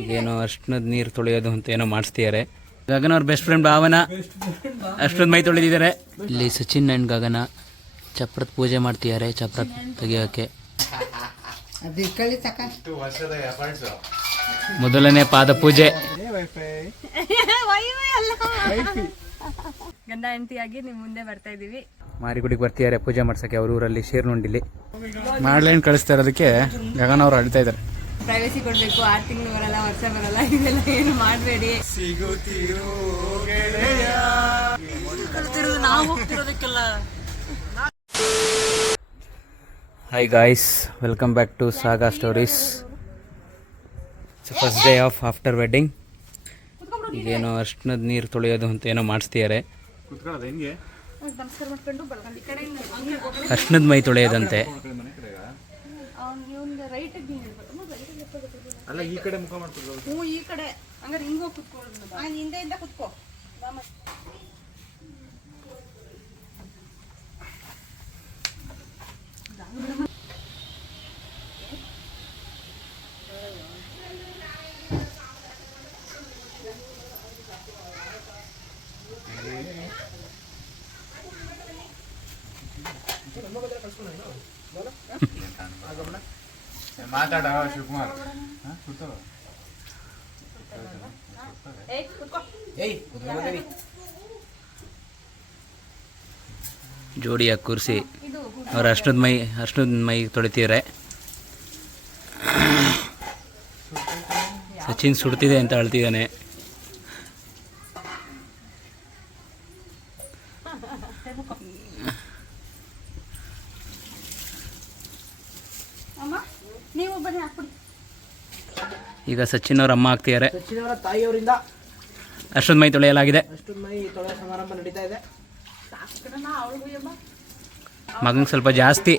ಈಗೇನೋ ಅರ್ಶನದ ನೀರು ತೊಳೆಯೋದು ಅಂತ ಏನೋ ಮಾಡಿಸ್ತಿದ್ದಾರೆ. ಗಗನ್ ಅವ್ರ ಬೆಸ್ಟ್ ಫ್ರೆಂಡ್ ಭಾವನ ಅರ್ಶನದ ಮೈ ತೊಳೆದಿದ್ದಾರೆ. ಇಲ್ಲಿ ಸಚಿನ್ ಆ್ಯಂಡ್ ಗಗನ ಚಪ್ರದ ಪೂಜೆ ಮಾಡ್ತಿದ್ದಾರೆ. ಚಪ್ರ ತೆಗಿಯೋಕ್ಕೆ ಮೊದಲನೇ ಪಾದ ಪೂಜೆ. ಗಂಡ ಹೆಂಡತಿಯಾಗಿ ನಿಮ್ಮ ಮುಂದೆ ಬರ್ತಾ ಇದೀವಿ. ಮಾರಿಗುಡಿಗೆ ಬರ್ತಿದ್ದಾರೆ ಪೂಜೆ ಮಾಡ್ಸಕ್ಕೆ ಅವ್ರ ಊರಲ್ಲಿ ಶೇರ್ನುಂಡಿಲಿ. ಮಾಡ್ಲೈನ್ ಕಳಿಸ್ತಾ ಇರೋದಕ್ಕೆ ಗಗನ ಅವ್ರು ಅಳ್ತಾ ಇದ್ದಾರೆ. ಪ್ರೈವಸಿ ಕೊಡ್ಬೇಕು, 6 ತಿಂಗಳು ಬರಲ್ಲ, ವರ್ಷ ಬರಲ್ಲ, ಇದೆಲ್ಲ ಏನು ಮಾಡಬೇಡಿ. ನಾವು ಹೋಗ್ತಿರೋದಕ್ಕೆಲ್ಲ. Hi guys, welcome back to Saga Stories. First day of after wedding. ಈಗೇನೋ ಅರ್ಶನದ ನೀರು ತೊಳೆಯೋದು ಅಂತ ಏನೋ ಮಾಡಿಸ್ತಿದ್ದಾರೆ. ಅರ್ಶನದ ಮೈ ತೊಳೆಯೋದಂತೆ. ಅಲ್ಲ ಈ ಕಡೆ ಮುಖ ಮಾಡ್ತಿದ್ರು. ಈ ಕಡೆ ಹಂಗಾರೆ ಹಿಂಗೋ ಕುತ್ಕೊಳ್ಳೋದು. ಹಿಂದೆಯಿಂದ ಕುತ್ಕೋ. ಮಾತಾಡ ಶಿವಕುಮಾರ್. ಜೋಡಿಯಾಗಿ ಕೂರಿಸಿ ಅವ್ರ ಅರ್ಶನದ ಮೈ ತೊಳಿತಿದ್ದಾರೆ. ಸಚಿನ್ ಸುಡ್ತಿದೆ ಅಂತ ಅಳ್ತಿದ್ದಾನೆ. ಈಗ ಸಚಿನ್ ಅವ್ರ ಅಮ್ಮ ಆಗ್ತಿದ್ದಾರೆ. ಸಚಿನ್ ಅವರ ತಾಯಿಯವರಿಂದ ಅರ್ಶನದ ಮೈ ತೊಳೆಯಲಾಗಿದೆ. ಅರ್ಶನದ ಮೈ ತೊಳೆಯೋ ಸಮಾರಂಭ ನಡೀತಾ ಇದೆ. ಮಗಂಗೆ ಸ್ವಲ್ಪ ಜಾಸ್ತಿ.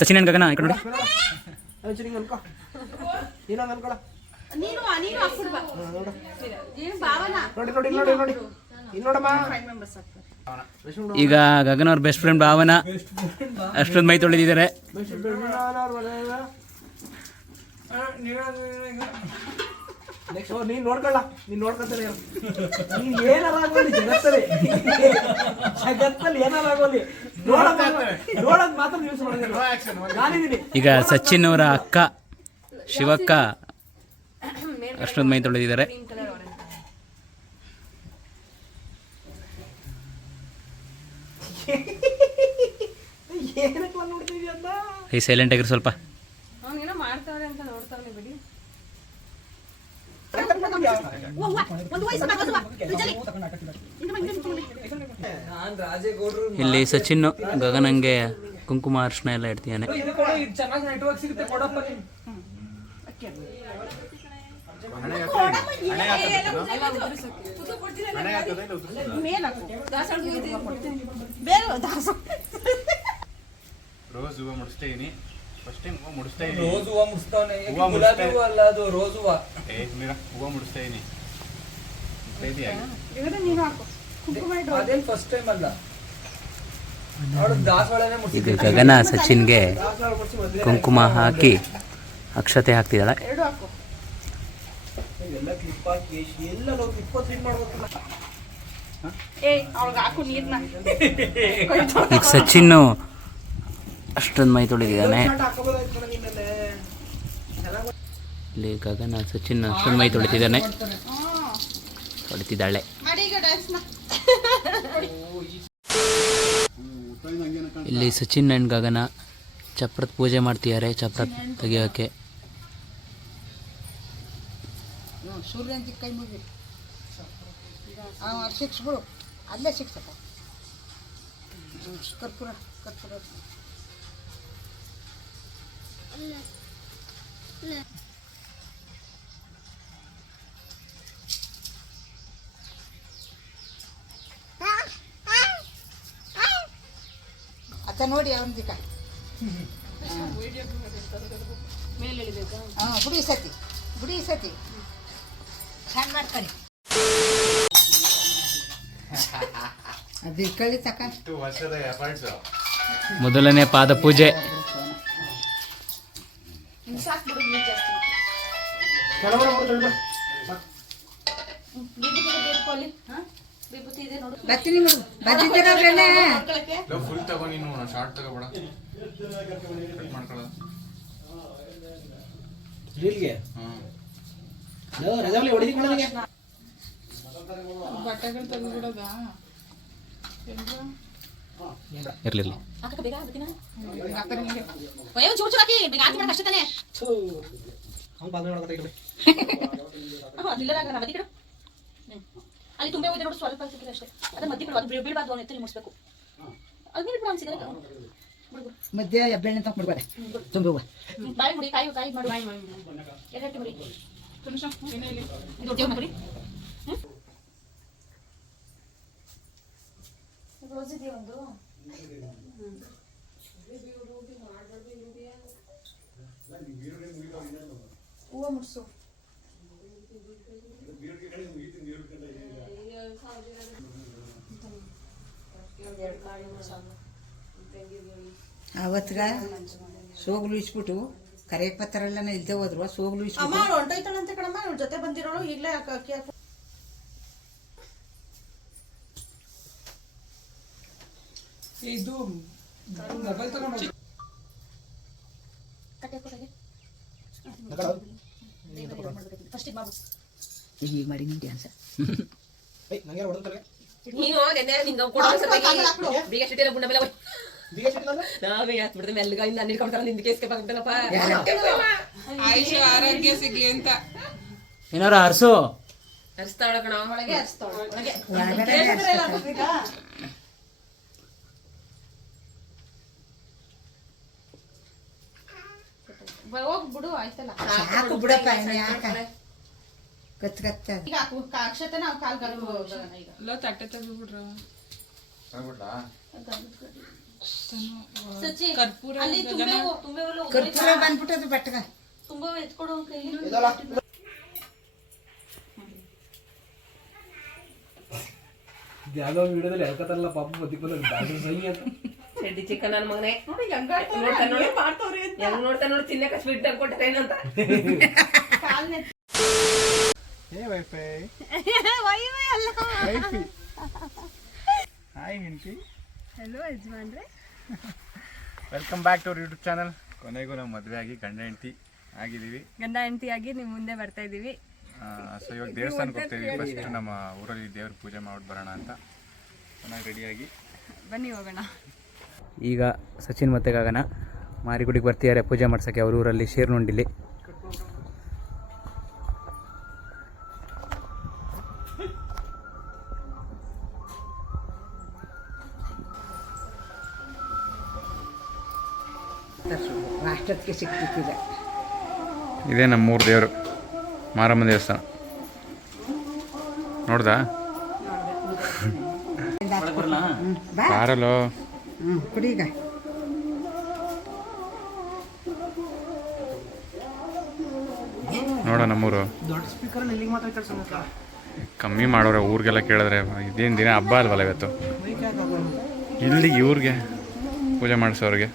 ಸಚಿನ್ ಅಂಡ್ ಗಗನ ಈ ಕಡೆ ನೋಡಿ. ಈಗ ಗಗನ್ ಅವ್ರ ಬೆಸ್ಟ್ ಫ್ರೆಂಡ್ ಭಾವನ ಅರ್ಶನದ ಮೈ ತೊಳೆದಿದ್ದಾರೆ. ನೀನ್ ನೋಡ್ಕೊಳ್ಳ, ನೀನ್ ನೋಡ್ಕೊತಾನೆ ನೀನ್ ಏನಾರಾಗೋಲಿ ಜಗತ್ತಲ್ಲಿ ಏನಾರಾಗೋಲಿ ನೋಡೋದ್ ಮಾತ್ರ ನ್ಯೂಸ್ ಮಾಡಿದ್ದೀನಿ. ಈಗ ಸಚಿನ್ ಅವರ ಅಕ್ಕ ಶಿವಕ್ಕ ಅರ್ಶನದ ಮೈ ತೊಳೆದಿದ್ದಾರೆ. ಏನಕ್ಕೆ ನೋಡ್ತಿದ್ಯ ಅಂತ ಈ ಸೈಲೆಂಟ್ ಆಗಿರಿ ಸ್ವಲ್ಪ. ಅವನೇನೋ ಮಾಡ್ತಾವ್ರೆ ಅಂತ ನೋಡ್ತಾವ್ನೆ ಬಿಡಿ. ಇಲ್ಲಿ ಸಚಿನ್ ಗಗನಂಗೆ ಕುಂಕುಮ ಅರ್ಶನ ಎಲ್ಲ ಇಡ್ತೀಯಾನೆ. ರೋಸ್ ಹೂವ ಮುಡಿಸ್ತಾ ಇದೀನಿ. ಫಸ್ಟ್ ಟೈಮ್ ಹೂವ ಮುಡಿಸ್ತಾ ಇದೀನಿ. ರೋಸ್ ಹೂವ ಮುಡಿಸ್ತಾವನೆ. ಗುಲಾಬಿ ಹೂವ ಅಲ್ಲ ಅದು, ರೋಸ್ ಹೂವ. ಹೂವ ಮುಡಿಸ್ತಾ ಇದೀನಿ. ಅದೇನ್ ಫಸ್ಟ್ ಟೈಮ್ ಅಲ್ಲ. ಇದು ಗಗನ ಸಚಿನ್ಗೆ ಕುಂಕುಮ ಹಾಕಿ ಅಕ್ಷತೆ ಹಾಕ್ತಿದ್ದಾಳೆ. ಈಗ ಸಚಿನ್ ಅಷ್ಟೊಂದು ಮೈ ತೊಳೆದಿದ್ದಾನೆ. ಇಲ್ಲಿ ಗಗನ ಸಚಿನ್ ಅಷ್ಟೊಂದು ಮೈ ತೊಳಿತಿದ್ದಾನೆ, ತೊಳಿತಿದ್ದಾಳೆ. ಇಲ್ಲಿ ಸಚಿನ್ ಆ್ಯಂಡ್ ಗಗನ ಚಪ್ರದ ಪೂಜೆ ಮಾಡ್ತಿದ್ದಾರೆ. ಚಪ್ರ ತೆಗಿಯೋಕ್ಕೆ ಸೂರ್ಯಂತ ಕೈ ಮುಗಿ ಶಿಕ್ಷಗಳು ಅಲ್ಲೇ ಶಿಕ್ಷಕ ಕರ್ಪೂರ ಕರ್ಪೂರ ಅಕ್ಕ ನೋಡಿ ಅವನಿಕ ಬುಡಿ ಸತಿ ಚಂದ ಮಾಡ್ತಾನೆ. ಅದು ಕಳಿ ತಕ ವರ್ಷದ ಎಫರ್ಟ್ಸ್ ಮೊದಲನೇ ಪಾದ ಪೂಜೆ. ಬರ್ತೀನಿ ಬಿಡು ಬಂದಿದ್ದೀರಲ್ಲ ಫುಲ್ ತಗೋ ನೀನು ಶಾರ್ಟ್ ತಗೋಬೇಡ ಕಟ್ ಮಾಡ್ಕೊಳ್ಳೋದು. ರೀಲ್ಗೆ ಹಾಂ ರಜಾವಳಿ ಹೊಡಿದಿ ನನಗೆ ಬಟ್ಟೆಗಳು ತೆಗೆದ್ಬಿಡೋದಾ ಇರಲಿಲ್ಲ ಅವ್ನು ಬಾಂಧವ ನೋಡ್ಕೊತಾ ಇರ್ಲಿ. ಅಲ್ಲಿ ತುಂಬೆ ಹೋಯ್ತು ನೋಡು, ಸ್ವಲ್ಪ ಸಿಕ್ಕಿದೆ ಅಷ್ಟೇ. ಅದ್ರ ಮಧ್ಯೆ ಬಿಡು, ಅದು ಬೀಳ್ಬಾರ್ದು, ಅವನು ಎತ್ತಲಿ ಮುಡಿಸ್ಬೇಕು. ಅದು ನೀರು ಬಿಡು, ಅವ್ನು ಸಿಗಲ್ಲ. ಮಧ್ಯ ಬೆಣ್ಣೆ ತಗೊಂಡು ಬಿಡ್ಬೇಡ ತುಂಬಿ ಹೋಗ ಬಾಯಿ ಮುಡಿ, ಕಾಯಿ ಕಾಯಿ ಮಾಡು, ಎರಡು ಮುಡಿ. ಇದು ದೇವ್ರ ಮಗಡಿ. ರೋಸ್ ಇದೆಯಾ ಒಂದು? ಹೂವು ಮುಡ್ಸು. ಅವತ್ಗ ಸೋಗ್ಲು ಇಸ್ಬಿಟ್ಟು ಕರೆ ಪತ್ರ ಎಲ್ಲ ಇಲ್ದೇ ಹೋದ್ರು ಸೋಗ್ಲು ಅಮ್ಮ ಇಸ್ಬಿಟ್ಟು ಅವ್ಳು ಹೊಂಟೋಯ್ತಾಳಂತೆ ಕಣಮ್ಮ, ಅವ್ಳ ಜೊತೆ ಬಂದಿರೋಳು ಈಗಲೇ ಅಕ್ಕಿ ಹಾಕು. ಇದು ಮೊಬೈಲ್ ತಗೊಂಡು ಕಟ್ಟಿ ಹಾಕೋದಾಗೆ ಫಸ್ಟ್ ಇದು ಮಾಡ್ಬಿಡು. ಈಗ ಮಾಡಿ ನಿಂಗೆ ಡ್ಯಾನ್ಸ್ ನಂಗೆ ಹೊಡೆದ್ರೆ ನೀನು ನೆನ್ನೆ ನಿಂಗೆ ಕೊಡೋ ಬೀಗ ಸಿಟ್ಟಿಲ್ಲ ಗುಂಡ ಮೇಲೆ ಬೀಗ ಸಿಟ್ಟಿಲ್ಲ ನಾವೇ ಯಾತ್ ಬಿಡ್ದೆ ಮೆಲ್ಲಗ ಇಂದ ನೀರು ಕೊಡ್ತಾರ ನಿಂದ ಕೇಸ್ಗೆ ಬಂದಲ್ಲಪ್ಪ. ಆಯುಷ್ ಆರೋಗ್ಯ ಸಿಗ್ಲಿ ಅಂತ. ಏನಾರ ಹರ್ಸು. ಹರಿಸ್ತಾಳ ಕಣ ಒಳಗೆ ಹರಿಸ್ತಾಳು, ಒಳಗೆ. ಒಳಗಡೆ ಈಗ ಹೋಗ್ಬಿಡು ಆಯ್ತಲ್ಲ. ಸಾಕು ಬಿಡಪ್ಪ ಇನ್ನು ಯಾಕ ಕತ್ ಕತ್ತ ಈಗ ಹಾಕು ಅಕ್ಷತೆ ನಾವು ಕಾಲ್ಗಾಲು ಈಗ ಎಲ್ಲ ತಟ್ಟೆ ತೆಗೆದ್ಬಿಡ್ರ. ತಗೋಬಿಡ್ಲಾ? ಸಚ್ಚಿ ಕರ್ಪೂರ ಅಲ್ಲಿ ತುಂಬೆ ಎಲ್ಲ ಕರ್ಪೂರ ಬಂದ್ಬಿಟ್ಟದು ಬಟ್ಟಗ ತುಂಬೆ ಎತ್ಕೊಡು ಕೈಲಿ. ಯಾವುದೋ ವಿಡಿಯೋದಲ್ಲಿ ಹೇಳ್ಕೊತಾರಲ್ಲ ಪಾಪ ಬದುಕೋಲ್ಲ ಡಾಕ್ಟರ್ ಸೈ ಅಂತ ಚೆಡ್ಡಿ ಚಿಕನ್ ನನ್ನ ಮಗನೇ ನೋಡಿ ಹೆಂಗ್ ನೋಡ್ತಾ ನೋಡಿ ತಿನ್ನಕ ಸ್ವೀಟ್ ಕೊಟ್ಟರೆ ಏನಂತ. ಏ ವೈಫೈ ಹಾಯ್ ಹೆಂಡತಿ. ಹಲೋ ಯಜಮಾನ್ರೆ. Welcome back to our YouTube channel. ಕೊನೆಗೂ ನಾವು ಮದುವೆ ಆಗಿ ಗಂಡ ಹೆಂಡತಿ ಆಗಿದ್ದೀವಿ. ಗಂಡ ಹೆಂಡತಿಯಾಗಿ ನಿಮ್ಮ ಮುಂದೆ ಬರ್ತಾ ಇದ್ದೀವಿ. ಸೊ ಇವಾಗ ದೇವಸ್ಥಾನಕ್ಕೆ ಹೋಗ್ತಾಯಿದ್ದೀವಿ. ಫಸ್ಟ್ ನಮ್ಮ ಊರಲ್ಲಿ ದೇವ್ರ ಪೂಜೆ ಮಾಡ್ಬಿಟ್ಟು ಬರೋಣ ಅಂತ ಚೆನ್ನಾಗಿ ರೆಡಿಯಾಗಿ ಬನ್ನಿ ಹೋಗೋಣ. ಈಗ ಸಚಿನ್ ಮತ್ತೆ ಗಗನ ಮಾರಿಗುಡಿಗೆ ಬರ್ತಿದ್ದಾರೆ ಪೂಜೆ ಮಾಡ್ಸೋಕ್ಕೆ ಅವ್ರ ಊರಲ್ಲಿ ಶೇರ್ನುಂಡಿಲಿ. ಅಷ್ಟೊತ್ತಿಗೆ ಸಿಕ್ತಿದ್ದ ಇದೇ ನಮ್ಮೂರು ದೇವರು ಮಾರಮ್ಮ ದೇವಸ್ಥಾನ. ನೋಡ್ದಾ ಬಾ ಕಾರಲ್ಲೋ? ಕುಡಿ ಈಗ ನೋಡ ನಮ್ಮೂರು ದೊಡ್ಡ ಸ್ಪೀಕರ್ ಇಲ್ಲಿಗೆ ಮಾತ್ರ ಕೆಲಸ ಕಮ್ಮಿ ಮಾಡೋರೆ. ಊರಿಗೆಲ್ಲ ಕೇಳಿದ್ರೆ ಇದೇನು ದಿನ ಹಬ್ಬ ಅಲ್ವಲ್ಲ ಇವತ್ತು. ಇಲ್ಲಿಗೆ ಇವ್ರಿಗೆ ಪೂಜೆ ಮಾಡಿಸೋರಿಗೆ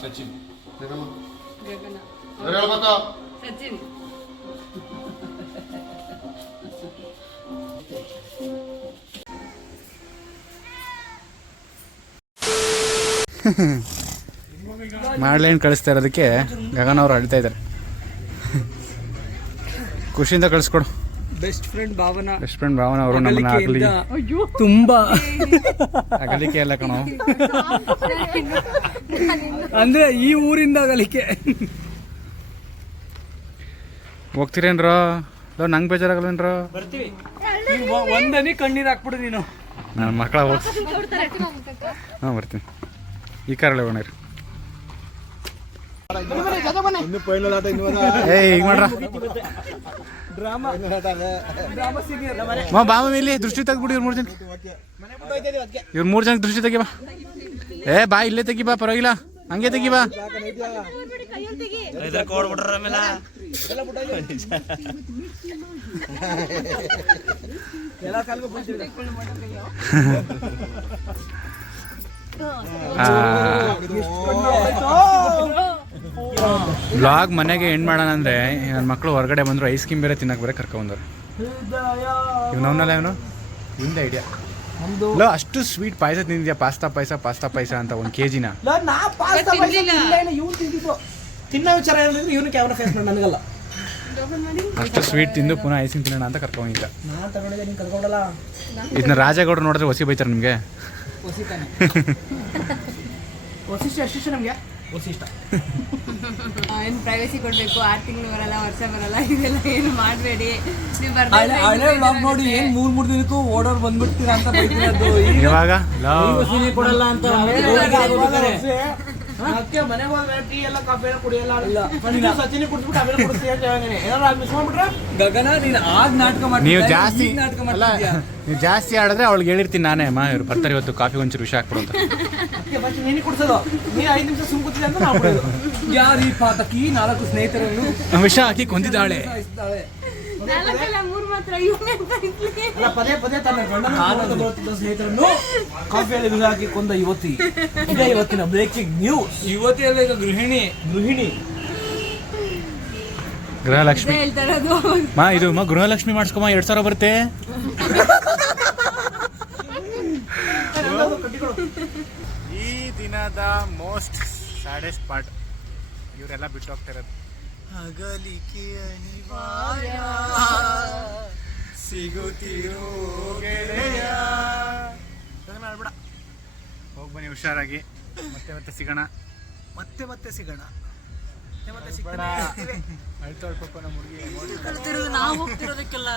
ಸಚಿನ್ ಗಗನ. ಸಚಿನ್. ಮಾಡ್ಲೇನು ಕಳಿಸ್ತಾ ಇರೋದಕ್ಕೆ ಗಗನ ಅವ್ರು ಅಳ್ತಾ ಇದ್ದಾರೆ. ಖುಷಿಯಿಂದ ಕಳಿಸ್ಕೊಡು. Best friend Bhavana best friend Bhavana ಅವರು ನಮ್ಮನ್ನ ಆಗಲಿ ತುಂಬಾ ಅಗಲಿಕೆ ಎಲ್ಲ ಕಣೋ. ಅಂದ್ರೆ ಈ ಊರಿಂದ ಅಗಲಿಕೆ. ಹೋಗ್ತೀರೇನ್ರೋ? ನಂಗೆ ಬೇಜಾರಾಗಲ್ವೇನ್ರೋ? ಬರ್ತೀವಿ. ಒಂದನಿ ಕಣ್ಣೀರು ಹಾಕ್ಬಿಡು ನೀನು. ನನ್ನ ಮಕ್ಕಳ ಹೋಗಿ. ಹಾಂ ಬರ್ತೀನಿ. ಈ ಕಾರಲ್ಲಿ ಹೋಗೋಣ. ಈಗ ಮಾಡ್ರ ಬಾಮ ಇಲ್ಲಿ ದೃಷ್ಟಿ ತೆಗ್ಬಿಡಿ. ಇವ್ರು 3 ಜನ, ಇವ್ರು 3 ಜನಕ್ಕೆ ದೃಷ್ಟಿ ತೆಗಿ ಬಾ. ಬಾ ಇಲ್ಲೇ ತೆಗಿ ಬಾ, ಪರವಾಗಿಲ್ಲ, ಹಂಗೆ ತೆಗಿ ಬಾ. ಬ್ಲಾಗ್ ಮನೆಗೆ ಎಂಡ್ ಮಾಡೋಣ ಅಂದರೆ ನನ್ನ ಮಕ್ಕಳು ಹೊರಗಡೆ ಬಂದರು, ಐಸ್ ಕ್ರೀಮ್ ಬೇರೆ ತಿನ್ನಕ್ಕೆ ಬೇರೆ ಕರ್ಕೊಂಡ್ರು. ಇವನವನಲ್ಲ ಇವನು ಹಿಂದೆ ಐಡಿಯಾ ಇಲ್ಲ. ಅಷ್ಟು ಸ್ವೀಟ್ ಪಾಯಸ ತಿಂದಿದ್ಯಾ? ಪಾಸ್ತಾ ಪಾಯಸ ಅಂತ 1 kg. ತಿನ್ನೋ ವಿಚಾರ ಹೇಳಿದ್ರೆ ಇವನು ಕ್ಯಾಮ್ರಾ ಫೇಸ್ ಮಾಡಿ ನನಗಲ್ಲ. ಅಷ್ಟು ಸ್ವೀಟ್ ತಿಂದು ಪುನಃ ಐಸ್ ಕ್ರೀಮ್ ತಿನ್ನೋಣ ಅಂತ ಕರ್ಕೊಂಡಿದ್ದ. ನಾನು ತಗೊಂಡಿದ್ದೆ, ನೀನು ಕರ್ಕೊಂಡಲ್ಲ. ಇದನ್ನ ರಾಜೇಗೌಡರು ನೋಡಿದ್ರೆ ಹೊಸಿ ಬೈತಾರೆ ನಿಮಗೆ. ವಸಿಷ್ಠ ಎಷ್ಟಿಷ್ಟ ನಮಗೆ? ವಸಿಷ್ಠ ಏನು ಪ್ರೈವಸಿ ಕೊಡಬೇಕು, 6 ತಿಂಗಳು ಬರಲ್ಲ, ವರ್ಷ ಬರಲ್ಲ, ಇದೆಲ್ಲ ಏನು ಮಾಡಬೇಡಿ. ನೀವು ಹಳೆ ವ್ಲಾಗ್ ನೋಡಿ ಏನು 3 ದಿನಕ್ಕೂ ಓಡೋರು ಬಂದ್ಬಿಡ್ತೀರಾ ಅಂತ ಬೈತಿರೋದು. ಇವಾಗ ವಸಿನೇ ಕೊಡಲ್ಲ ಅಂತ ಅದಕ್ಕೆ ಮನೆಗೆ ಹೋದ್ರೆ ಟೀ ಎಲ್ಲ ಕಾಫಿ ಎಲ್ಲ ಕುಡಿಯಲ್ಲ. ಸಚಿನಿ ಕುಡಿದ್ಬಿಟ್ಟು ಆಮೇಲೆ ಕುಡಿಸ್ತೀಯ ಏನಾದ್ರು ಮಿಸ್ ಮಾಡ್ಬಿಟ್ರೆ ಗಗನ ನೀನು ಆಗ ನಾಟಕ ಮಾಡಿ. ನೀವು ಜಾಸ್ತಿ ನಾಟಕ ಅಲ್ಲ, ನೀವು ಜಾಸ್ತಿ ಆಡಿದ್ರೆ ಅವಳಿಗೆ ಹೇಳಿರ್ತೀನಿ ನಾನೇ, ಅಮ್ಮ ಇವ್ರು ಬರ್ತಾರೆ ಇವತ್ತು, ಕಾಫಿ ಒಂಚೂರು ವಿಷಯ ಹಾಕ್ಬಿಡು ಅಂತ. ನೀನು ಕುಡಿಸೋದು, ನೀನು 5 ನಿಮಿಷ ಸುಮ್ ಕೂತಿದೆ ಅಂತ ನಾವು ಕುಡಿಯೋದು. ಯಾರು ಈ ಪಾತಕಿ 4 ಸ್ನೇಹಿತರನ್ನು ವಿಷ ಹಾಕಿ ಕೊಂದಿದ್ದಾಳೆ. ಪದೇ ತನ್ನ ಗಂಡನ ಸ್ನೇಹಿತರನ್ನು ಕಾಫಿಯಲ್ಲಿ ವಿಷ ಹಾಕಿ ಕೊಂದ ಯುವತಿ. ಇದೇ ಇವತ್ತಿನ ಬ್ರೇಕಿಂಗ್ ನ್ಯೂಸ್. ಯುವತಿ ಅಲ್ಲ, ಈಗ ಗೃಹಿಣಿ ಗೃಹಲಕ್ಷ್ಮಿ. ಹೇಳ್ತಾ ಇರೋದು. ಇದು ಗೃಹಲಕ್ಷ್ಮಿ ಮಾಡಿಸ್ಕೊಮ್ಮ, 2,000 ಬರುತ್ತೆ. ಈ ದಿನದ ಮೋಸ್ಟ್ ಸ್ಯಾಡೆಸ್ಟ್ ಪಾರ್ಟ್ ಇವರೆಲ್ಲ ಬಿಟ್ಟು ಹೋಗ್ತಾ ಇರೋದು. ಅಗಲಿಕೆ ಅನಿವಾರ್ಯ, ಸಿಗುತ್ತಿರೋ ಗೆಳೆಯ. ಮಾಡ್ಬೇಡ, ಹೋಗಿ ಬನ್ನಿ ಹುಷಾರಾಗಿ. ಮತ್ತೆ ಸಿಗೋಣ. ಮತ್ತೆ ಸಿಗೋಣ. ಅಳ್ತಾಳ್ಪಪ್ಪ ನಮ್ಮ ಹುಡುಗಿ. ನಾವು ಹೋಗ್ತಿರೋದಕ್ಕೆಲ್ಲ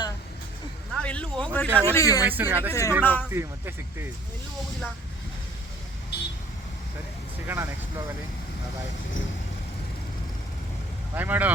ನಾವೆಲ್ಲೂ ಮೈಸೂರಿಗೆ ಆದಷ್ಟು ಬೇಗ ಹೋಗ್ತೀವಿ, ಮತ್ತೆ ಸಿಗ್ತೀವಿ. ಎಲ್ಲೂ ಹೋಗುದಿಲ್ಲ. ಸರಿ, ಸಿಗೋಣ ನೆಕ್ಸ್ಟ್ ಬ್ಲಾಗಲ್ಲಿ. ಬಾಯ್ ಮಾಡು.